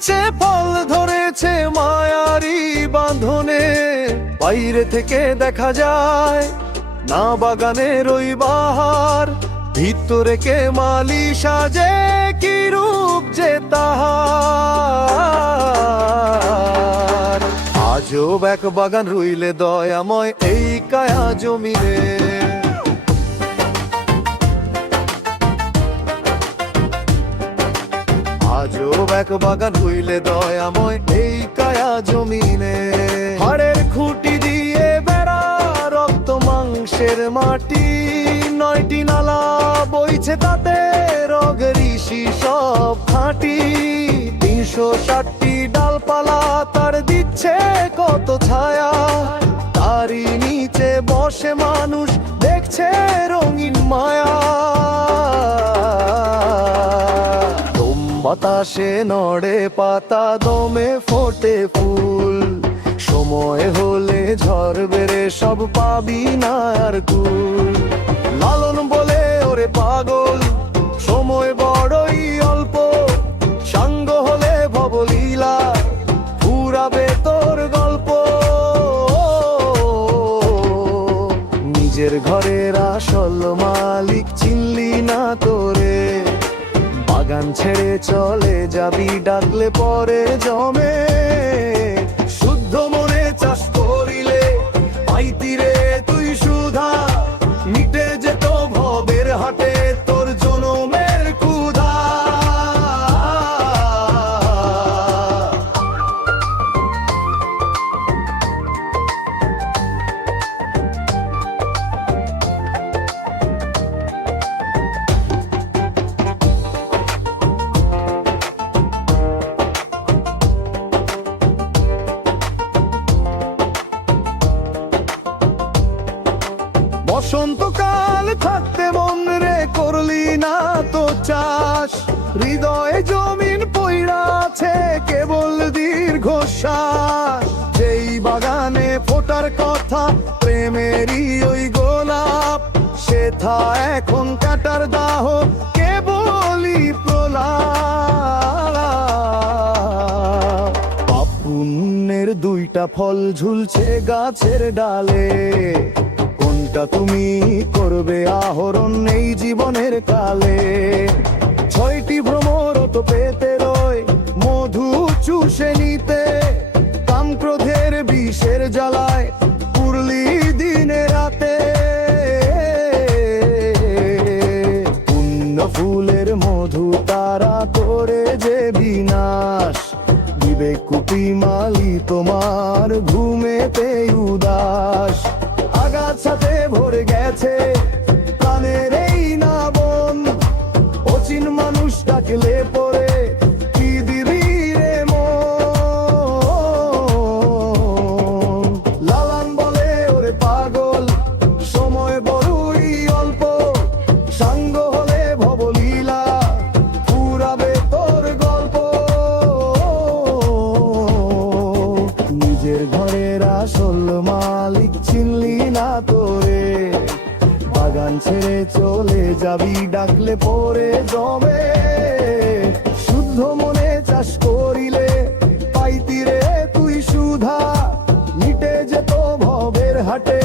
ফুটেছে ফল ধরেছে মায়ারি বাঁধনে, বাইরে থেকে দেখা যায় না বাগানের ওই বাহার, ভিতরে কে মালি সাজে কি রূপ যে তাহার। আজব এক বাগান রইলে দয়াময় এই কায়া জমিনে, আজব এক বাগান রইলে দয়াময় এই কায়া জমিনে। হাড়ের খুঁটি দিয়ে বেড়া, রক্ত মাংসের মাটি, 9টি নালা বইছে তাতে রগ ঋষি সব খাঁটি। 360টি ডালপালা তার দিচ্ছে কত ছায়া, তারই নিচে বসে মানুষ দেখছে রঙিন মায়া। বাতাসে নড়ে পাতা, দমে ফোটে ফুল, সময় হলে ঝরবে রে সব পাবি না আর কুল। লালন বলে ওরে পাগল, সময় বড়ই অল্প, সাঙ্গ হলে ভবলীলা ফুরাবে তোর গল্প। নিজের ঘরের আসল মালিক চিনলি না তোরে, বাগান ছেড়ে চলে যাবি ডাকলে পরে জমে। শুদ্ধ মনে চাষ করিলে পাইতি রে তুই সুধা, মিটে যেত ভবের হাটে তোর জনমের ক্ষুধা। বসন্তকাল থাকতে মন রে করলি না তো চাষ, হৃদয়ে জমিন পইড়া আছে কেবল দীর্ঘশ্বাস। যেই বাগানে ফোটার কথা প্রেমেরই ওই গোলাপ, সেথা এখন কাটার দাহ কেবলই প্রলাপ। পাপ পুণ্যের 2টা ফল ঝুলছে গাছের ডালে, কোনটা তুমি করবে আহরণ এই জীবনের কালে। 6টি ভ্রমর তো পেতে রয় মধু চুষে নিতে, কাম ক্রোধের বিষের জ্বালায় পুরলি দিনে রাতে। পুণ্য ফুলের মধু তারা করে যে বিনাশ, বিবেক কুপি মালি তোমার ঘুমেতে উদাস। আগাছাতে ভরে গেছে প্রাণের এই না বন, অচিন মানুষ ডাকলে পরে কি দিবি রে মন। লালান বলে ওরে পাগল, সময় বড়ই অল্প, সাঙ্গ হলে ভবলীলা ফুরাবে তোর গল্প। নিজের ঘরের আসল মালিক চিনলি না তোরে, বাগান ছেড়ে চলে যাবি ডাকলে পরে জমে। শুদ্ধ মনে চাষ করিলে পাইতি রে তুই সুধা, মিটে যেত ভবের হাটে।